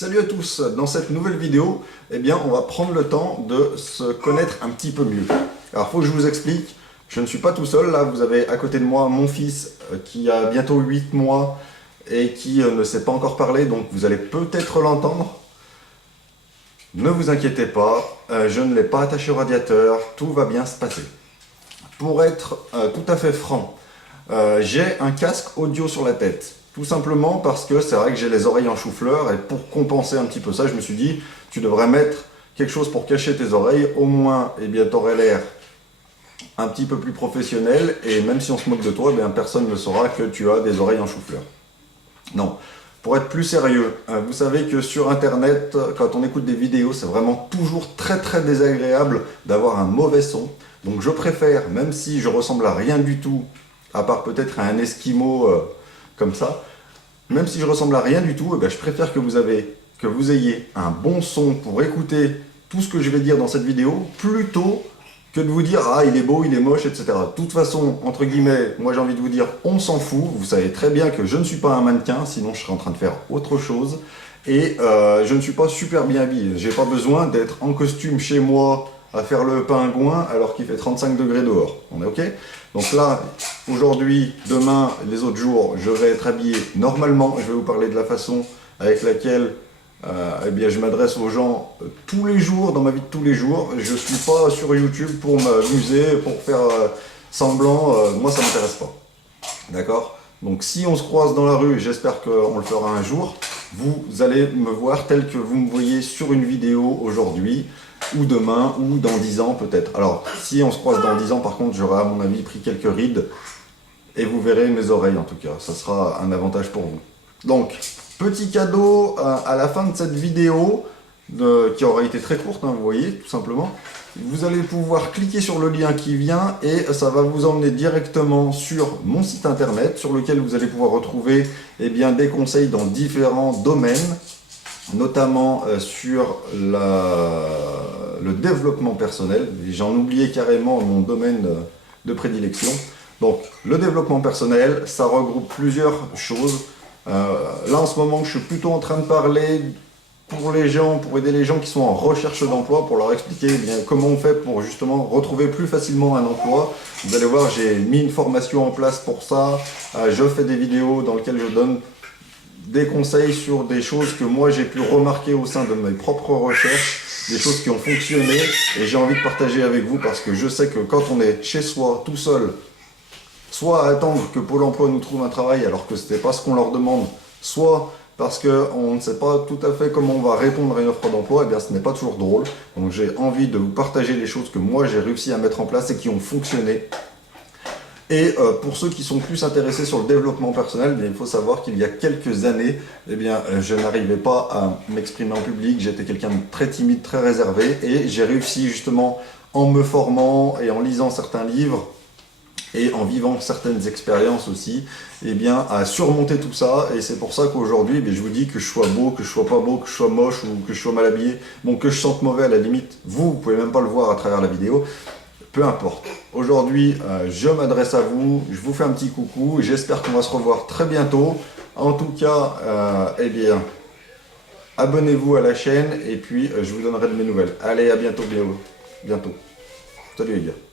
Salut à tous, dans cette nouvelle vidéo, on va prendre le temps de se connaître un petit peu mieux. Alors, il faut que je vous explique, je ne suis pas tout seul, là vous avez à côté de moi mon fils qui a bientôt 8 mois et qui ne sait pas encore parler, donc vous allez peut-être l'entendre. Ne vous inquiétez pas, je ne l'ai pas attaché au radiateur, tout va bien se passer. Pour être tout à fait franc, j'ai un casque audio sur la tête. Tout simplement parce que c'est vrai que j'ai les oreilles en chou-fleur et pour compenser un petit peu ça, je me suis dit, tu devrais mettre quelque chose pour cacher tes oreilles, au moins, tu aurais l'air un petit peu plus professionnel et même si on se moque de toi, personne ne saura que tu as des oreilles en chou-fleur. Non, pour être plus sérieux, vous savez que sur internet, quand on écoute des vidéos, c'est vraiment toujours très désagréable d'avoir un mauvais son. Donc je préfère, même si je ressemble à rien du tout, à part peut-être à un esquimau comme ça, même si je ressemble à rien du tout, je préfère que vous ayez un bon son pour écouter tout ce que je vais dire dans cette vidéo, plutôt que de vous dire « Ah, il est beau, il est moche, etc. » De toute façon, entre guillemets, moi j'ai envie de vous dire « On s'en fout ». Vous savez très bien que je ne suis pas un mannequin, sinon je serais en train de faire autre chose. Et je ne suis pas super bien habillé. J'ai pas besoin d'être en costume chez moi à faire le pingouin alors qu'il fait 35 degrés dehors. On est OK? Donc là, aujourd'hui, demain, les autres jours, je vais être habillé normalement. Je vais vous parler de la façon avec laquelle je m'adresse aux gens tous les jours, dans ma vie de tous les jours. Je ne suis pas sur YouTube pour m'amuser, pour faire semblant. Moi, ça ne m'intéresse pas. D'accord? Donc si on se croise dans la rue, j'espère qu'on le fera un jour, vous allez me voir tel que vous me voyez sur une vidéo aujourd'hui, ou demain, ou dans 10 ans peut-être. Alors, si on se croise dans 10 ans, par contre, j'aurai à mon avis pris quelques rides, et vous verrez mes oreilles en tout cas, ça sera un avantage pour vous. Donc, petit cadeau à la fin de cette vidéo, qui aura été très courte, vous voyez, tout simplement. Vous allez pouvoir cliquer sur le lien qui vient et ça va vous emmener directement sur mon site internet sur lequel vous allez pouvoir retrouver des conseils dans différents domaines, notamment sur le développement personnel. J'en oubliais carrément mon domaine de prédilection. Donc le développement personnel, ça regroupe plusieurs choses. Là en ce moment, je suis plutôt en train de parler pour les gens, pour aider les gens qui sont en recherche d'emploi, pour leur expliquer comment on fait pour justement retrouver plus facilement un emploi. Vous allez voir, j'ai mis une formation en place pour ça. Je fais des vidéos dans lesquelles je donne des conseils sur des choses que moi j'ai pu remarquer au sein de mes propres recherches, des choses qui ont fonctionné et j'ai envie de partager avec vous parce que je sais que quand on est chez soi, tout seul, soit à attendre que Pôle emploi nous trouve un travail alors que ce n'était pas ce qu'on leur demande, soit parce qu'on ne sait pas tout à fait comment on va répondre à une offre d'emploi, ce n'est pas toujours drôle. Donc j'ai envie de vous partager les choses que moi j'ai réussi à mettre en place et qui ont fonctionné. Et pour ceux qui sont plus intéressés sur le développement personnel, il faut savoir qu'il y a quelques années, je n'arrivais pas à m'exprimer en public, j'étais quelqu'un de très timide, très réservé, et j'ai réussi justement en me formant et en lisant certains livres, et en vivant certaines expériences aussi, à surmonter tout ça. Et c'est pour ça qu'aujourd'hui, je vous dis que je sois beau, que je sois pas beau, que je sois moche ou que je sois mal habillé, bon, que je sente mauvais à la limite, vous pouvez même pas le voir à travers la vidéo, peu importe. Aujourd'hui, je m'adresse à vous, je vous fais un petit coucou, j'espère qu'on va se revoir très bientôt. En tout cas, abonnez-vous à la chaîne et puis je vous donnerai de mes nouvelles. Allez, à bientôt, bientôt. Salut les gars.